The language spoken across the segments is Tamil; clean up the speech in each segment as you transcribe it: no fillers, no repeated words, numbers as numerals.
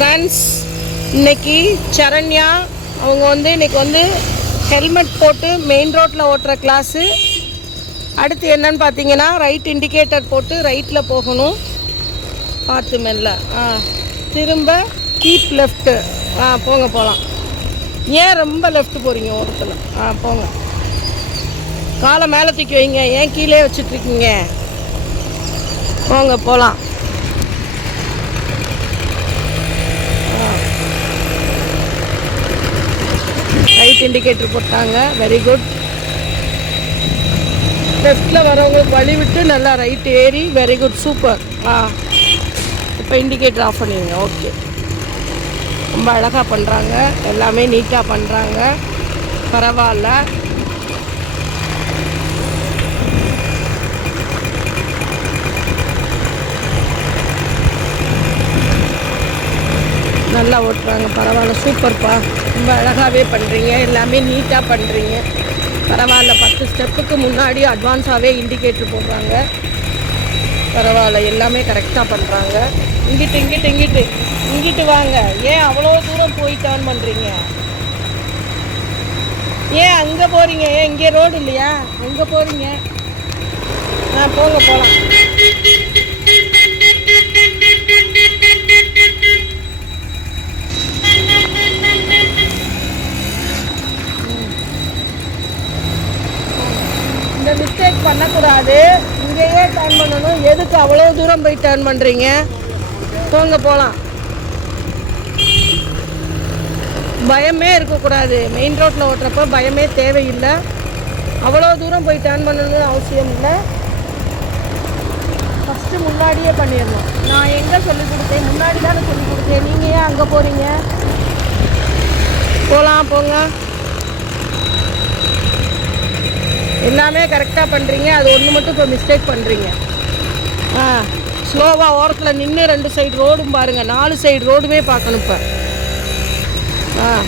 ஃப்ரெண்ட்ஸ், இன்னைக்கு சரண்யா அவங்க இன்னைக்கு ஹெல்மெட் போட்டு மெயின் ரோட்டில் ஓட்டுற கிளாஸு. அடுத்து என்னன்னு பார்த்தீங்கன்னா, ரைட் இண்டிகேட்டர் போட்டு ரைட்டில் போகணும். பார்த்து மெல்ல. திரும்ப கீப் லெஃப்ட்டு. போங்க போகலாம். ஏன் ரொம்ப லெஃப்ட் போகிறீங்க ஓரத்தில்? போங்க. காலை மேலே தூக்கி வைங்க. ஏன் கீழே வச்சுட்ருக்கீங்க? போங்க போகலாம். ரைட் இண்டிகேட்டர் போட்டாங்க. Very good. லெஃப்டில் வரவங்களுக்கு வழி விட்டு நல்லா ரைட் ஏறி. Very good, super. இப்போ இண்டிகேட்டர் ஆஃப் பண்ணிடுங்க. ஓகே, ரொம்ப அழகாக பண்ணுறாங்க. எல்லாமே நீட்டாக பண்ணுறாங்க. பரவாயில்ல. நல்லா ஓட்டுறாங்க. பரவாயில்ல, சூப்பர்ப்பா. ரொம்ப அழகாகவே பண்ணுறீங்க. எல்லாமே நீட்டாக பண்ணுறீங்க. பரவாயில்ல. 10 ஸ்டெப்புக்கு முன்னாடி அட்வான்ஸாகவே இண்டிகேட்டர் போடுறாங்க. பரவாயில்ல, எல்லாமே கரெக்டாக பண்ணுறாங்க. இங்கிட்டு வாங்க. ஏன் அவ்வளோ தூரம் போய் டர்ன் பண்ணுறீங்க? ஏன் அங்கே போகிறீங்க? ஏன் இங்கே ரோடு இல்லையா? எங்கே போகிறீங்க? போங்க போகலாம். இந்த மிஸ்டேக் பண்ணக்கூடாது. இங்கேயே டர்ன் பண்ணணும். எதுக்கு அவ்வளோ தூரம் போய் டர்ன் பண்ணுறீங்க? போங்க போகலாம். பயமே இருக்கக்கூடாது. மெயின் ரோட்டில் ஓட்டுறப்போ பயமே தேவையில்லை. அவ்வளோ தூரம் போய் டர்ன் பண்ணணும்னு அவசியம் இல்லை. ஃபஸ்ட்டு முன்னாடியே பண்ணிடணும். நான் எங்கே சொல்லிக் கொடுத்தேன்? முன்னாடி தானே சொல்லிக் கொடுத்தேன். நீங்கள் ஏன் அங்கே போகிறீங்க? போகலாம், போங்க. எல்லாமே கரெக்டாக பண்ணுறீங்க. அது ஒன்று மட்டும் இப்போ மிஸ்டேக் பண்ணுறீங்க. ஸ்லோவாக ஓரத்தில் நின்று 2 சைடு ரோடும் பாருங்கள். 4 சைடு ரோடுமே பார்க்கணும் இப்போ.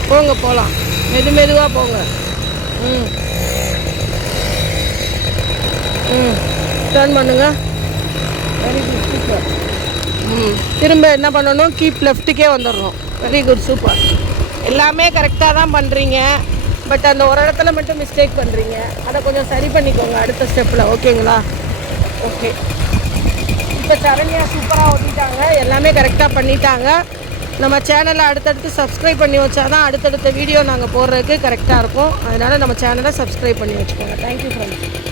போங்க போகலாம். மெதுவாக போங்க. டர்ன் பண்ணுங்க. Very good, super. திரும்ப என்ன பண்ணணும்? கீப் லெஃப்ட்டுக்கே வந்துடணும். Very good, super. எல்லாமே கரெக்டாக தான் பண்ணுறீங்க. பட் அந்த ஒரு இடத்துல மட்டும் மிஸ்டேக் பண்ணுறீங்க. அதை கொஞ்சம் சரி பண்ணிக்கோங்க அடுத்த ஸ்டெப்பில். ஓகேங்களா? ஓகே. இப்போ சரண்யா சூப்பராக ஓட்டிட்டாங்க. எல்லாமே கரெக்டாக பண்ணிட்டாங்க. நம்ம சேனலை அடுத்தடுத்து சப்ஸ்கிரைப் பண்ணி வச்சா தான் அடுத்தடுத்த வீடியோ நாங்கள் போடுறதுக்கு கரெக்டாக இருக்கும். அதனால் நம்ம சேனலை சப்ஸ்கிரைப் பண்ணி வச்சுக்கோங்க. Thank you friends.